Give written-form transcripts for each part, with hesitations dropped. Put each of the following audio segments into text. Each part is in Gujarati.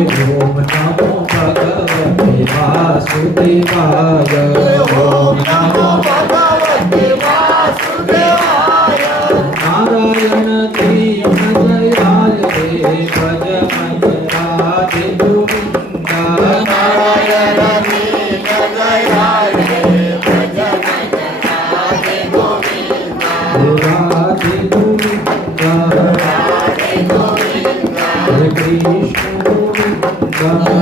ઓમ નમો ભગવતે વાસુદેવાય. ઓમ નમો ભગવતે વાસુદેવાય. નારાયણ દીન દયાલ રે ભજ મન રાધે ગોવિંદા. નારાયણ દીન દયાલ રે ભજ મન રાધે ગોવિંદા. રાધે ગોવિંદા. રાધે ગોવિંદા. હરે કૃષ્ણ ગોવિંદા.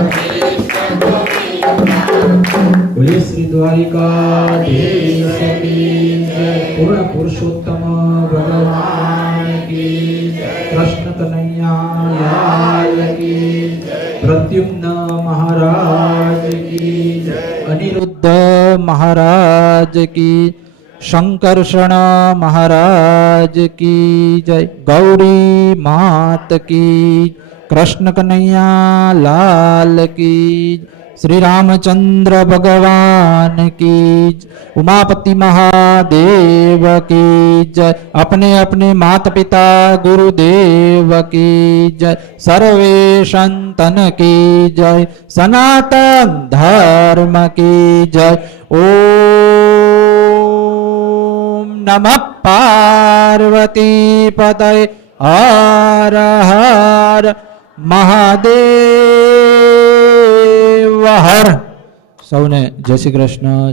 કૃષ્ણ ગોવિંદા. બોલે શ્રી દ્વારિકાધીશ કી જય. પૂર્ણ પુરુષોત્તમ ભગવાન કી જય. કૃષ્ણ કનૈયા લાલ કી જય. પ્રદ્યુમ્ન મહારાજ કી જય. અનિરુદ્ધ મહારાજ કી. શંકર્ષણ મહારાજ કી જય. ગૌરી માત કી. કૃષ્ણ કનૈયા લાલ કી. श्री रामचंद्र भगवान की जय. उमापति महादेव की जय. अपने अपने माता पिता गुरुदेव की जय. सर्वे संतन की जय. सनातन धर्म की जय. ओम नमः पार्वती पतये हर हर महादेव हर. સૌને જય શ્રી કૃષ્ણ.